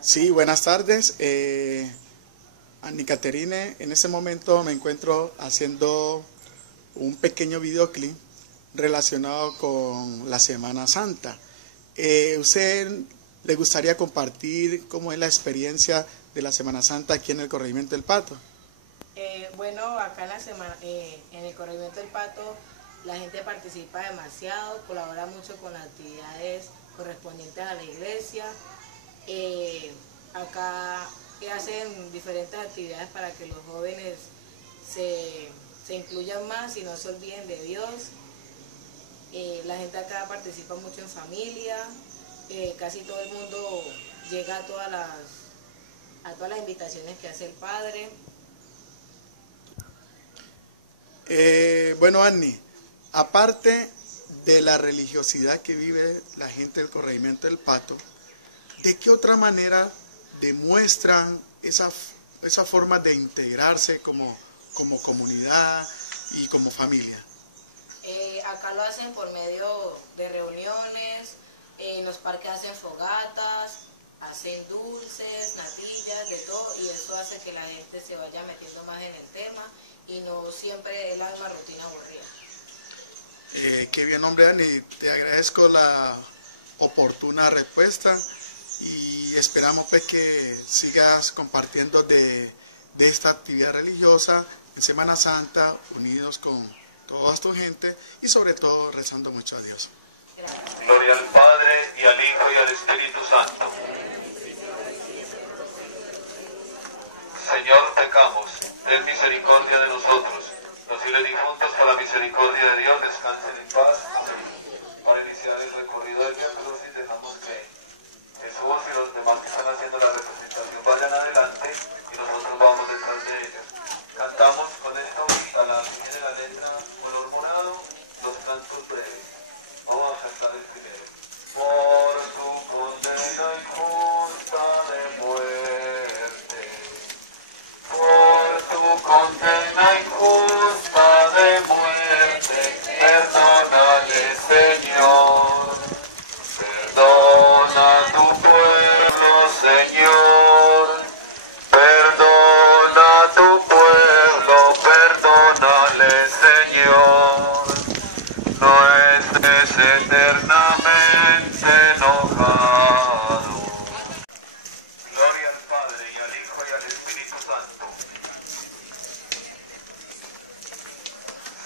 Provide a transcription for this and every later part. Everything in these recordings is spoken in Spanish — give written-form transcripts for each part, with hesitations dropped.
Sí, buenas tardes. Anny Caterine, en este momento me encuentro haciendo un pequeño videoclip relacionado con la Semana Santa. ¿Usted le gustaría compartir cómo es la experiencia de la Semana Santa aquí en el Corregimiento del Pato? Bueno, acá en el Corregimiento del Pato la gente participa demasiado, colabora mucho con las actividades correspondientes a la iglesia. Acá hacen diferentes actividades para que los jóvenes se incluyan más y no se olviden de Dios. La gente acá participa mucho en familia, casi todo el mundo llega a todas las invitaciones que hace el Padre. Bueno, Anny, aparte de la religiosidad que vive la gente del Corregimiento del Pato, ¿de qué otra manera demuestran esa forma de integrarse como comunidad y como familia? Acá lo hacen por medio de reuniones, en los parques hacen fogatas, hacen dulces, natillas, de todo, y eso hace que la gente se vaya metiendo más en el tema y no siempre es la misma rutina aburrida. Qué bien, hombre, Anny, te agradezco la oportuna respuesta y esperamos pues que sigas compartiendo de esta actividad religiosa en Semana Santa, unidos con toda tu gente y sobre todo rezando mucho a Dios. Gracias. Gloria al Padre, y al Hijo, y al Espíritu Santo. Señor, pecamos, ten misericordia de nosotros. Los fieles difuntos, por la misericordia de Dios, descansen en paz. Amén. Para iniciar el recorrido del Vía Crucis, dejamos que Jesús y los demás que están haciendo la representación vayan adelante y nosotros vamos detrás de ellos. Cantamos con esto a la que tiene la letra color morado, los cantos breves. Vamos a cantar el primero. Por tu condena injusta de muerte, por tu condena injusta de muerte, perdónale, Señor. Perdona a tu pueblo, Señor. Perdona a tu pueblo, perdónale, Señor. No estés eternamente enojado. Gloria al Padre, y al Hijo, y al Espíritu Santo.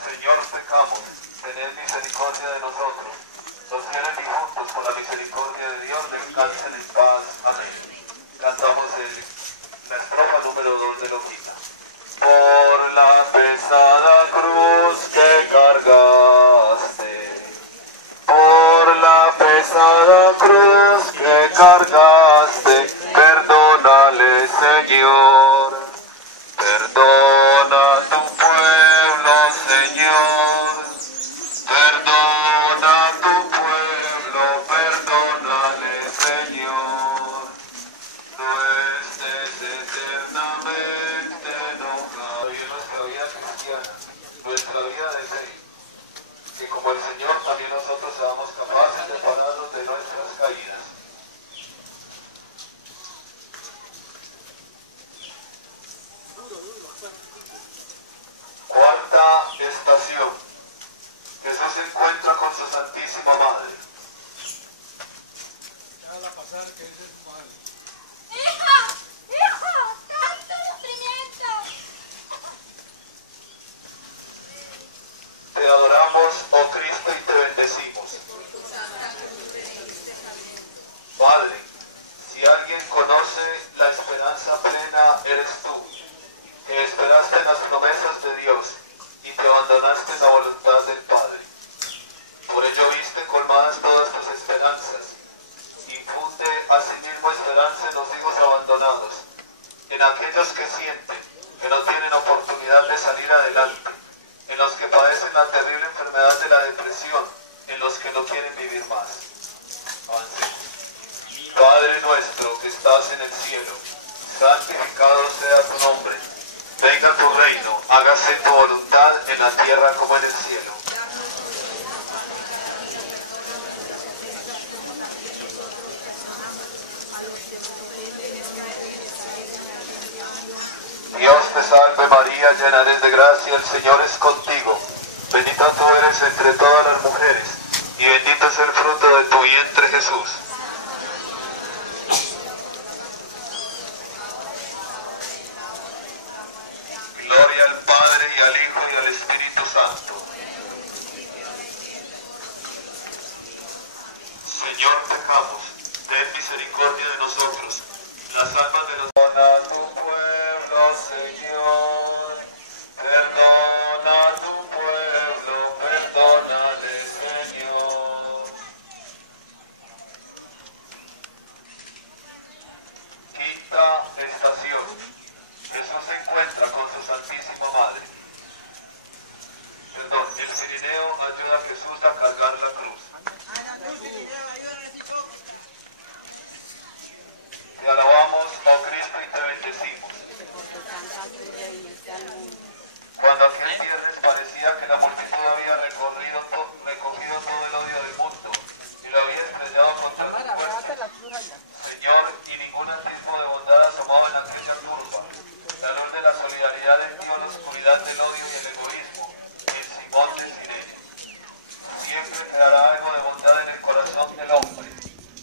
Señor, pecamos, tened misericordia de nosotros. Los fieles difuntos, por la misericordia de Dios, descansen en paz. Amén. Cantamos la estrofa número 2 de Loquita. Por la pesada cruz que cargaste, por la pesada cruz que cargaste, perdónale, Señor. Perdona a tu pueblo, Señor. Perdona a tu pueblo, perdónale, Señor. No estés eternamente enojado. Y en nuestra vida cristiana, nuestra vida de fe, que como el Señor también nosotros seamos capaces de pararnos de nuestras caídas. Cuarta estación. Jesús se encuentra con su Santísima Madre. Déjala pasar, que ese es su madre. ¡Hijo! ¡Hijo! ¡Tanto sufrimiento! Te adoramos, oh Cristo, y te bendecimos. Padre, si alguien conoce la esperanza plena, eres tú, que esperaste en las promesas de Dios y te abandonaste en la voluntad del Padre. Por ello viste colmadas todas tus esperanzas. Infunde asimismo esperanza en los hijos abandonados, en aquellos que sienten que no tienen oportunidad de salir adelante, en los que padecen la terrible enfermedad de la depresión, en los que no quieren vivir más. Avancemos. Padre nuestro que estás en el cielo, santificado sea tu nombre. Venga tu reino, hágase tu voluntad en la tierra como en el cielo. te salve María, llena eres de gracia, el Señor es contigo. Bendita tú eres entre todas las mujeres, y bendito es el fruto de tu vientre Jesús. Gloria al Padre, y al Hijo, y al Espíritu Santo. Señor, pecamos, ten misericordia de nosotros. Las almas de los... Perdona a tu pueblo, Señor. Perdona a tu pueblo, perdónale, Señor. Quinta estación. Jesús se encuentra con su Santísima Madre. Perdón, el Cirineo ayuda a Jesús a cargar la cruz. Te alabamos, oh Cristo, y te bendecimos. Cuando aquel viernes parecía que la multitud había recogido todo el odio del mundo y lo había estrellado contra su cuerpo, Señor, y ningún atisbo de bondad asomaba en aquella turba. La luz de la solidaridad envió la oscuridad del odio y el egoísmo en Simón de Cirene. Siempre quedará algo de bondad en el corazón del hombre.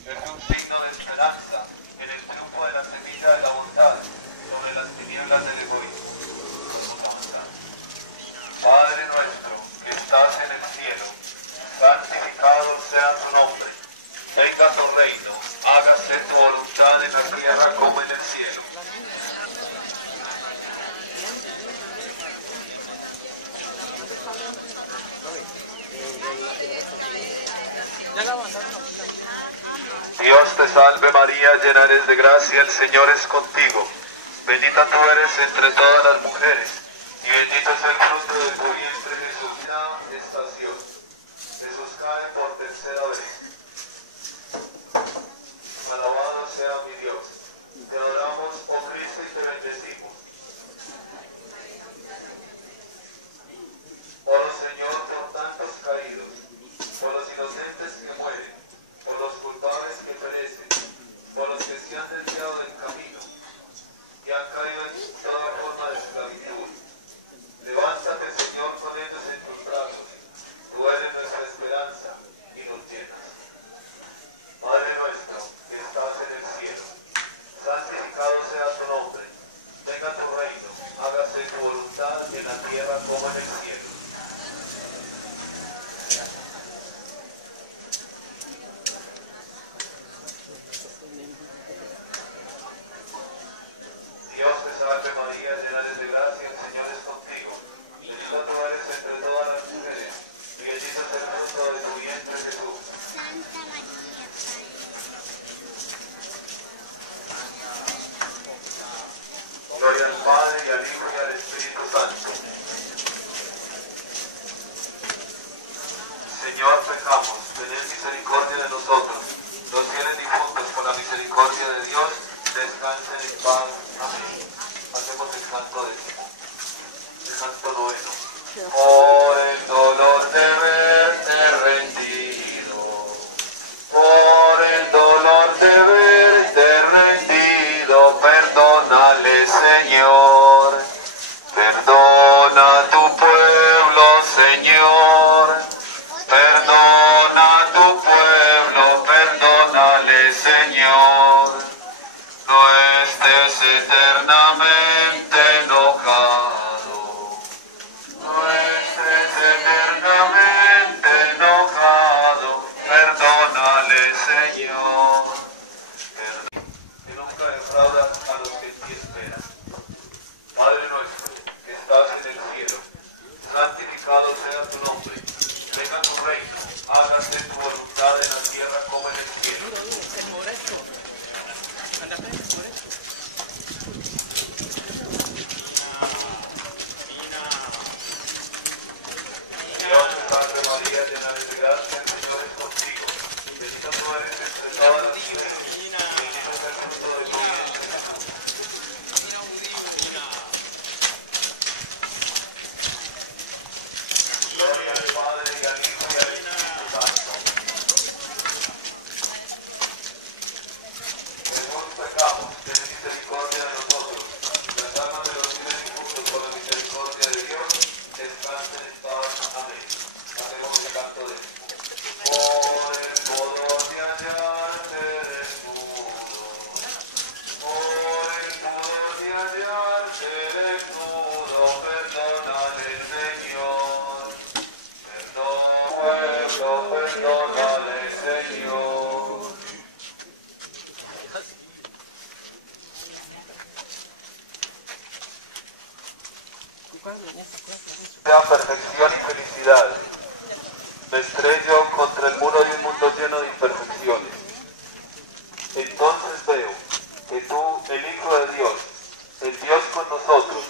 Es un signo de esperanza en el triunfo de la semilla de la bondad sobre las tinieblas del egoísmo. Padre nuestro, que estás en el cielo, santificado sea tu nombre. Venga tu reino, hágase tu voluntad en la tierra como en el cielo. Dios te salve María, llena eres de gracia, el Señor es contigo. Bendita tú eres entre todas las mujeres, y bendito es el fruto de tu vientre Jesús. Estación. Jesús cae por tercera vez. Alabado sea mi Dios. Te adoramos, oh Cristo, y te bendecimos. Oro, Señor, por tantos caídos, por los inocentes que mueren, por los culpables que perecen, por los que se han desviado del camino y han caído en toda forma de esclavitud. Levántate, Señor, con ellos en tus brazos. Tú eres nuestra esperanza y nos llenas. Padre nuestro, que estás en el cielo, santificado sea tu nombre. Venga tu reino, hágase tu voluntad en la tierra como en el cielo. Dios te salve María, llena eres de gracia, el Señor es contigo. Bendita tú eres entre todas las mujeres, y bendito es el fruto de tu vientre Jesús. Santa María, Gloria al Padre, y al Hijo, y al Espíritu Santo. Señor, pecamos, tened misericordia de nosotros. Los fieles difuntos, por la misericordia de Dios, descansen en paz. Amén. Hacemos el canto décimo. El canto noveno. Por el dolor de verte rendido, por el dolor de verte rendido, perdónale, Señor. Perdona a tu pueblo, Señor. Perdona a tu pueblo, perdónale, Señor. No estés eternamente enojado. No estés eternamente enojado. Perdónale, Señor. Que nunca defraudas a los que en ti esperan. Padre nuestro, que estás en el cielo, santificado sea tu nombre. Venga tu reino, hágase tu voluntad en la tierra como en el cielo. sea perfección y felicidad. Me estrello contra el muro de un mundo lleno de imperfecciones. Entonces veo que tú, el Hijo de Dios, el Dios con nosotros,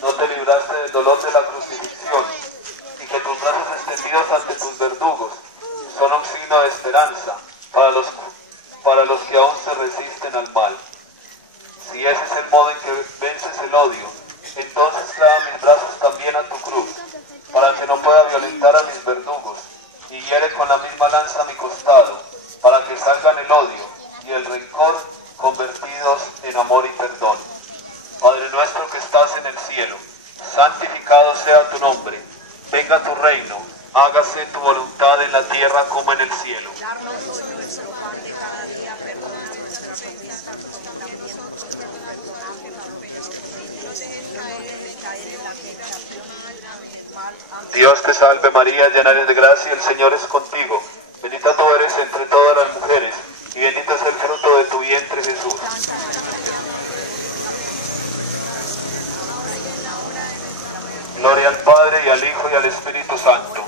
no te libraste del dolor de la crucifixión y que tus brazos extendidos ante tus verdugos son un signo de esperanza para los que aún se resisten al mal. Si ese es el modo en que vences el odio, entonces clava mis brazos también a tu cruz, para que no pueda violentar a mis verdugos, y hiere con la misma lanza mi costado, para que salgan el odio y el rencor convertidos en amor y perdón. Padre nuestro que estás en el cielo, santificado sea tu nombre, venga tu reino, hágase tu voluntad en la tierra como en el cielo. Darnos hoy nuestro pan de cada día, perdona nuestras ofensas, como también nosotros perdonamos a los pecadores. No dejes caer en la tentación y líbranos del mal. Amén. Dios te salve María, llena eres de gracia, el Señor es contigo. Bendita tú eres entre todas las mujeres, y bendito es el fruto de tu vientre Jesús. Santa María, ahora y en la hora de nuestra muerte. Gloria al Padre, y al Hijo, y al Espíritu Santo.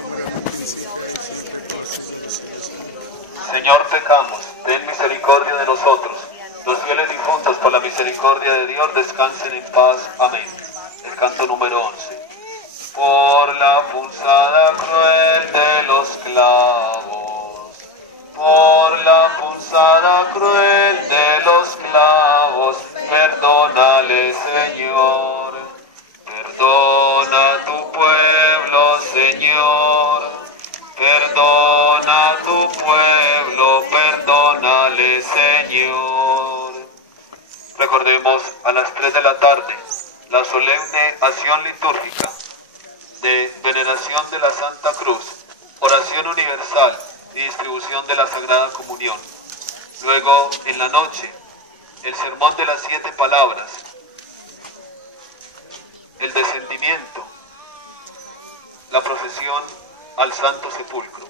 Señor, pecamos, ten misericordia de nosotros. Los fieles difuntos, por la misericordia de Dios, descansen en paz. Amén. El canto número 11. Por la punzada cruel de los clavos, por la punzada cruel de los clavos, perdónale, Señor. Perdona a tu pueblo, Señor. Perdona a tu pueblo, perdónale, Señor. Recordemos a las 3 de la tarde la solemne acción litúrgica de veneración de la Santa Cruz, oración universal y distribución de la Sagrada Comunión. Luego, en la noche, el sermón de las 7 palabras, el descendimiento, la procesión al Santo Sepulcro.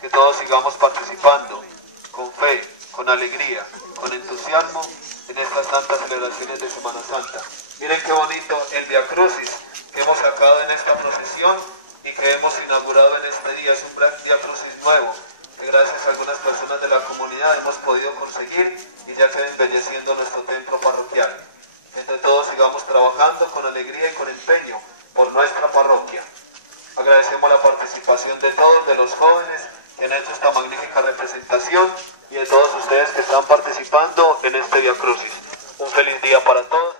Que todos sigamos participando con fe, con alegría, con entusiasmo en estas santas celebraciones de Semana Santa. Miren qué bonito el Via Crucis que hemos sacado en esta procesión y que hemos inaugurado en este día. Es un Via Crucis nuevo que gracias a algunas personas de la comunidad hemos podido conseguir y ya queda embelleciendo nuestro templo parroquial. Entre todos sigamos trabajando con alegría y con empeño por nuestra parroquia. Agradecemos la participación de todos, de los jóvenes que han hecho esta magnífica representación y de todos ustedes que están participando en este Via Crucis. Un feliz día para todos.